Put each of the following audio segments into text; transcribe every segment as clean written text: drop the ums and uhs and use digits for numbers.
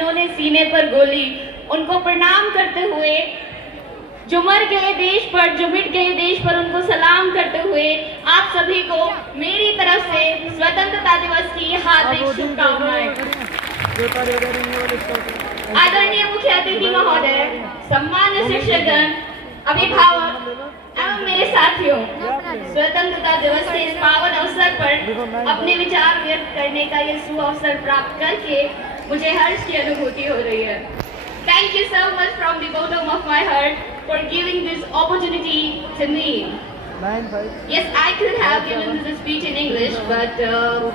जिन्होंने सीने पर गोली, उनको प्रणाम करते हुए, जो मर गए देश पर, जो मिट गए देश पर, उनको सलाम करते हुए आप सभी को मेरी तरफ से स्वतंत्रता दिवस की हार्दिक शुभकामनाएं। आदरणीय मुख्य अतिथि महोदय, सम्मान्य शिक्षकगण, अभिभावक एवं मेरे साथियों, स्वतंत्रता दिवस के इस पावन अवसर पर अपने विचार व्यक्त करने का ये सुअवसर प्राप्त करके मुझे हर्ष की अनुभूति हो रही है। Thank you so much from the bottom of my heart for giving this opportunity to me. Yes, I could have given this speech in English, but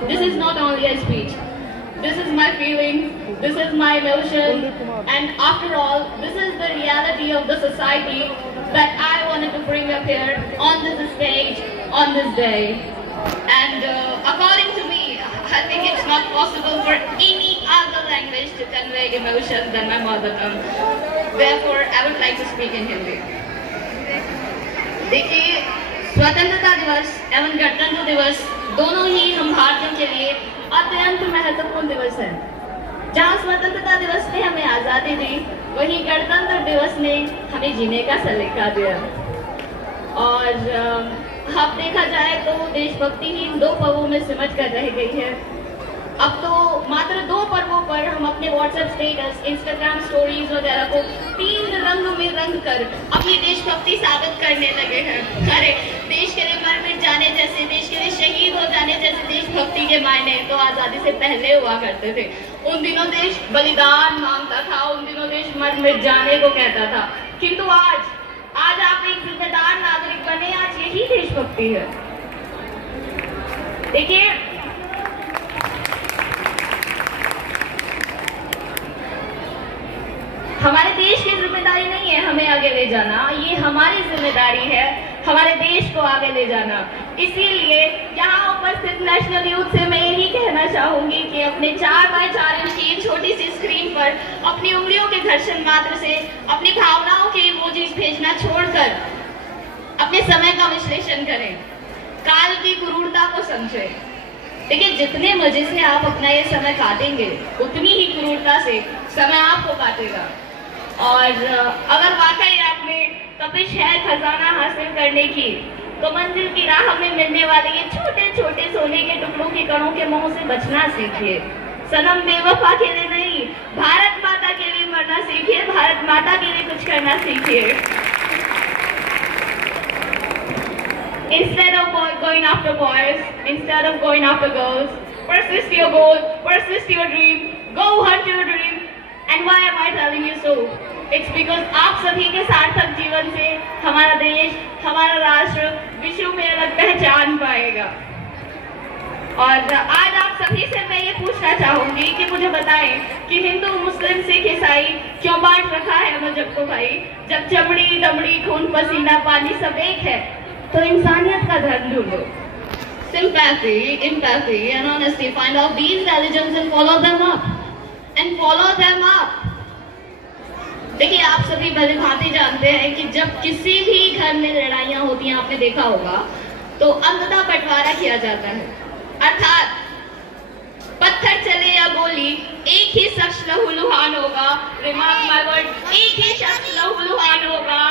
this is not only a speech. This is my feeling, this is my emotion, and after all, this is the reality of the society that I wanted to bring up here on this stage, on this day. And according to me, I think it's not possible for any other language to convey emotion than my mother tongue. Therefore, I would like to speak in Hindi. देखिए, स्वतंत्रता दिवस एवं गणतंत्र दिवस दोनों ही हम भारतीयों के लिए अत्यंत महत्वपूर्ण दिवस है। जहाँ स्वतंत्रता दिवस ने हमें आज़ादी दी, वहीं गणतंत्र दिवस ने हमें जीने का सलीका दिया। और अब देखा जाए तो देशभक्ति ही इन दो पर्वों में सिमट कर रह गई है। अब तो मात्र 2 पर्वों पर हम अपने व्हाट्सएप स्टेटस, इंस्टाग्राम स्टोरीज वगैरह को 3 रंग में रंग कर अपनी देशभक्ति साबित करने लगे हैं। अरे, देश के लिए मर मिट जाने जैसे, देश के लिए शहीद हो जाने जैसे देशभक्ति के मायने तो आज़ादी से पहले हुआ करते थे। उन दिनों देश बलिदान मांगता था, उन दिनों देश मर मिट जाने को कहता था, किंतु आज आप एक जिम्मेदार नागरिक बने, आज यही देशभक्ति है। देखिए, हमारे देश की जिम्मेदारी नहीं है हमें आगे ले जाना, ये हमारी जिम्मेदारी है हमारे देश को आगे ले जाना। इसीलिए यहाँ उपस्थित नेशनल यूथ से मैं यही कहना चाहूंगी कि अपने 4x4 इंच की छोटी सी स्क्रीन पर अपनी उंगलियों के घर्षण मात्र से अपनी भावनाओं के इमोजीज भेजना छोड़कर अपने समय का विश्लेषण करें, काल की क्रूरता को समझें। देखिए, जितने मजे से आप अपना ये समय काटेंगे, उतनी ही क्रूरता से समय आपको काटेगा। और अगर वाकई आपने तपिश है खजाना हासिल करने की, तो मंजिल की राह में मिलने वाले ये छोटे छोटे सोने के टुकड़ों के कणों के मोह से बचना सीखिए। सनम बेवफा के लिए नहीं, भारत माता के लिए मरना सीखिए, भारत माता के लिए कुछ करना सीखिए। Instead of going after boys, instead of going after girls, persist your goal, persist your dream, go hunt your dream. And why am I telling you so? It's because आप सभी के सार्थक जीवन से हमारा देश, हमारा राष्ट्र विश्व में अलग पहचान पाएगा। और आज आप सभी से मैं ये पूछना चाहूंगी कि मुझे बताएं कि हिंदू, मुस्लिम, सिख, ईसाई क्यों बांट रखा है मुझे को भाई? जब चमड़ी, दमड़ी, खून, पसीना, पानी सब एक है, तो इंसानियत का धर्म ढूंढो। Sympathy, empathy and honesty, find out these religions and follow them up. And follow them up. देखिए, आप सभी भली भांति जानते हैं कि जब किसी भी घर में लड़ाइयाँ होती हैं, आपने देखा होगा, तो अंततः बंटवारा किया जाता है। अर्थात पत्थर चले या गोली, एक ही शख्स लहूलुहान होगा। रिमार्क माय वर्ड, एक ही शख्स लहूलुहान होगा।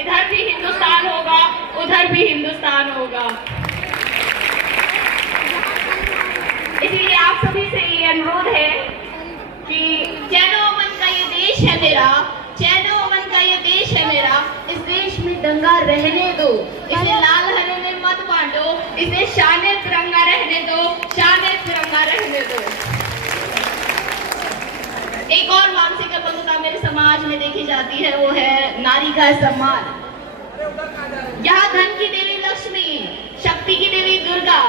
इधर भी हिंदुस्तान होगा, उधर भी हिंदुस्तान होगा। इसलिए आप सभी से ये अनुरोध है कि चैनो अमन का ये देश है मेरा, चैनो अमन का ये देश है मेरा, इस देश में दंगा रहने दो, इसे लाल हरे में मत बांटो, इसे शाने तिरंगा रहने दो, शाने तिरंगा रहने दो। एक और मानसिक अपंगता मेरे समाज में देखी जाती है, वो है नारी का सम्मान। यहाँ धन की देवी लक्ष्मी, शक्ति की देवी दुर्गा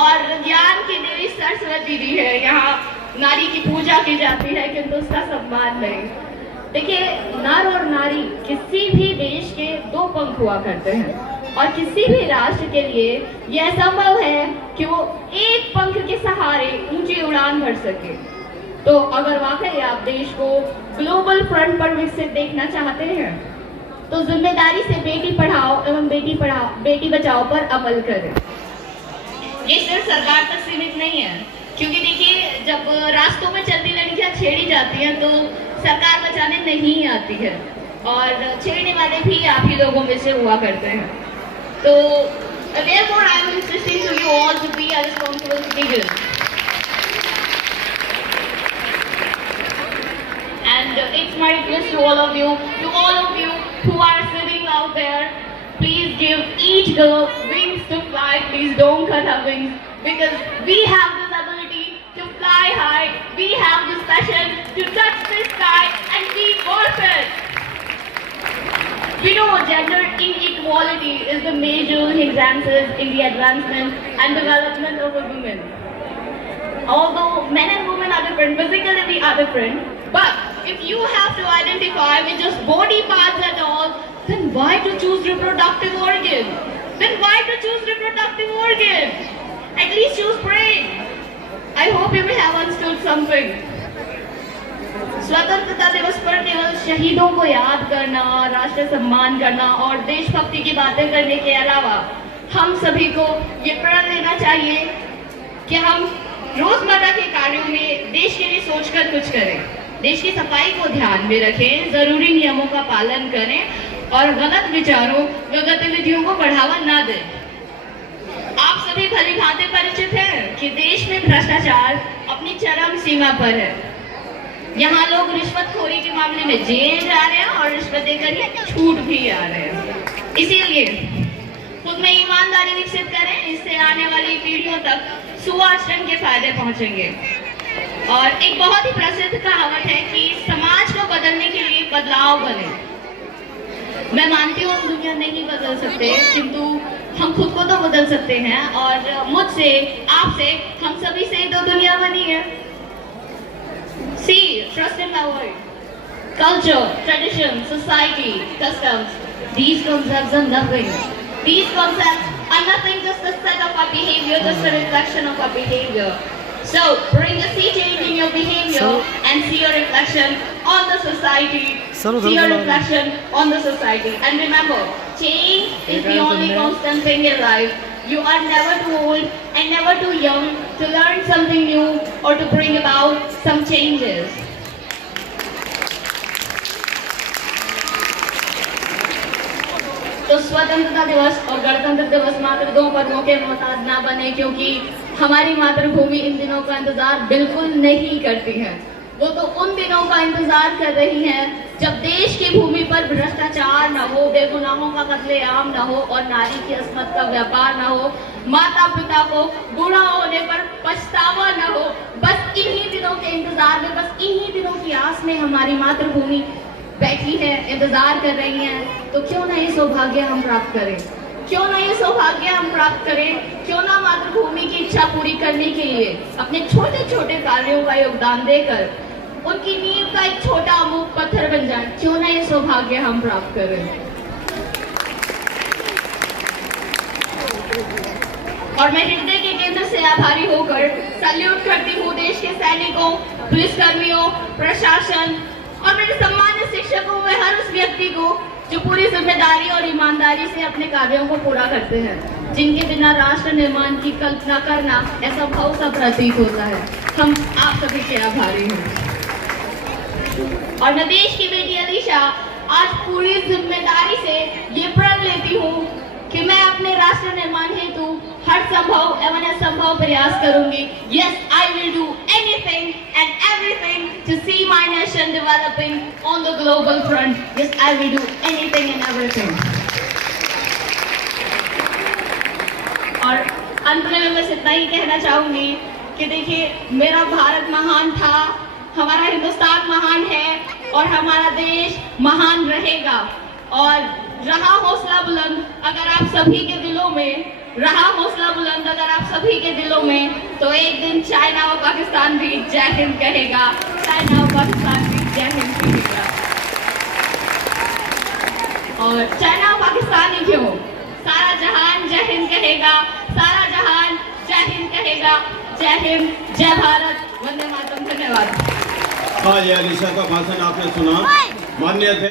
और ज्ञान की देवी सरस्वती भी है। यहाँ नारी की पूजा की जाती है, किंतु उसका सम्मान नहीं। देखिए, नर और नारी किसी भी देश के 2 पंख हुआ करते हैं, और किसी भी राष्ट्र के लिए यह संभव है कि वो एक पंख के सहारे ऊंची उड़ान भर सके। तो अगर वाकई आप देश को ग्लोबल फ्रंट पर विकसित देखना चाहते हैं, तो जिम्मेदारी से बेटी पढ़ाओ एवं बेटी बचाओ पर अमल करें। ये सिर्फ सरकार तक सीमित नहीं है, क्योंकि देखिए, जब रास्तों में चलती लड़कियां छेड़ी जाती हैं तो सरकार बचाने नहीं आती है, और छेड़ने वाले भी आप ही लोगों में से हुआ करते हैं। तो therefore I am insisting to you all to be a responsible citizen. And it's my request to all of you who are sitting out there, please give each girl wings to fly. Please don't cut her wings, because we have this ability to fly high. We have this passion to touch the sky and be worth it. We know gender inequality is the major hindrances in the advancement and development of a woman. Although men and women are different, physically we are different, but if you have to identify with just body parts at all, then why to choose reproductive organ? Then why to choose reproductive organ? At least choose brain. I hope you may have understood something. स्वतंत्रता दिवस पर केवल शहीदों को याद करना, राष्ट्र सम्मान करना और देशभक्ति की बातें करने के अलावा हम सभी को ये प्रण लेना चाहिए कि हम रोजमर्रा के कार्यों में देश के लिए सोचकर कुछ करें, देश की सफाई को ध्यान में रखें, जरूरी नियमों का पालन करें और गलत विचारों व गतिविधियों को बढ़ावा न दें। आप सभी भली भांति परिचित हैं कि देश में भ्रष्टाचार अपनी चरम सीमा पर है। यहाँ लोग रिश्वतखोरी के मामले में जेल जा रहे हैं और रिश्वत देकर ही छूट भी आ रहे हैं। इसीलिए खुद में ईमानदारी विकसित करें, इससे आने वाली पीढ़ियों तक सुआचरण के फायदे पहुंचेंगे। और एक बहुत ही प्रसिद्ध कहावत है कि समाज को बदलने के लिए बदलाव बने। मैं मानती हूँ हम दुनिया नहीं बदल सकते, किंतु हम खुद को तो बदल सकते हैं, और मुझसे, आपसे, हम सभी से ही तो दुनिया बनी है। See, trust in my word. Culture, tradition, society, customs, these concepts are nothing. These concepts are nothing, just a set of our behavior, just a reflection of our behavior. So, bring a sea change in your behavior and see your reflection on the society. See your reflection on the society. And remember, change is the only constant thing in life. You are never too old and never too young to learn something new or to bring about some changes. तो स्वतंत्रता दिवस और गणतंत्र दिवस मात्र दो पर्वों के मोहताज ना बने, क्योंकि हमारी मातृभूमि इन दिनों का इंतजार बिल्कुल नहीं करती है। वो तो उन दिनों का इंतजार कर रही हैं जब देश की भूमि पर भ्रष्टाचार न हो, बेगुनाहों का कत्लेआम न हो और नारी की अस्मत का व्यापार न हो, माता पिता को बूढ़ा होने पर पछतावा न हो। बस इन्हीं दिनों के इंतजार में, बस इन्हीं दिनों की आस में हमारी मातृभूमि बैठी है, इंतजार कर रही है। तो क्यों ना ये सौभाग्य हम प्राप्त करें, क्यों ना ये सौभाग्य हम प्राप्त करें, क्यों ना मातृभूमि की इच्छा पूरी करने के लिए अपने छोटे छोटे कार्यों का योगदान देकर उनकी नींव का एक छोटा अमूक पत्थर बन जाए। क्यों ना ये सौभाग्य हम प्राप्त करें। और मैं हृदय के केंद्र से आभारी होकर सैल्यूट करती हूँ देश के सैनिकों, पुलिसकर्मियों, प्रशासन और मेरे सम्मानित शिक्षकों व हर उस व्यक्ति को जो पूरी जिम्मेदारी और ईमानदारी से अपने कार्यों को पूरा करते हैं, जिनके बिना राष्ट्र निर्माण की कल्पना करना असंभव सा प्रतीत होता है। हम आप सभी के आभारी हैं। और मैं देश की बेटी अलीशा आज पूरी जिम्मेदारी से ये प्रण लेती हूँ कि मैं अपने राष्ट्र निर्माण हेतु हर संभव एवं असंभव प्रयास करूंगी। Yes, I will do anything and everything to see my nation developing on the global front. Yes, I will do anything and everything. और अंत में मैं बस इतना ही कहना चाहूंगी कि देखिए, मेरा भारत महान था, हमारा हिंदुस्तान महान है और हमारा देश महान रहेगा। और रहा हौसला बुलंद अगर आप सभी के दिलों में, रहा हौसला बुलंद अगर आप सभी के दिलों में, तो एक दिन चाइना और पाकिस्तान भी जय हिंद कहेगा, चाइना और पाकिस्तान भी जय हिंद कहेगा। और चाइना और पाकिस्तान ही क्यों, सारा जहान जय हिंद कहेगा, सारा जहान जय हिंद कहेगा। जय हिंद, जय भारत, वंदे मातरम। धन्यवाद। हाँ, ये अलीशा का भाषण आपने सुना। माननीय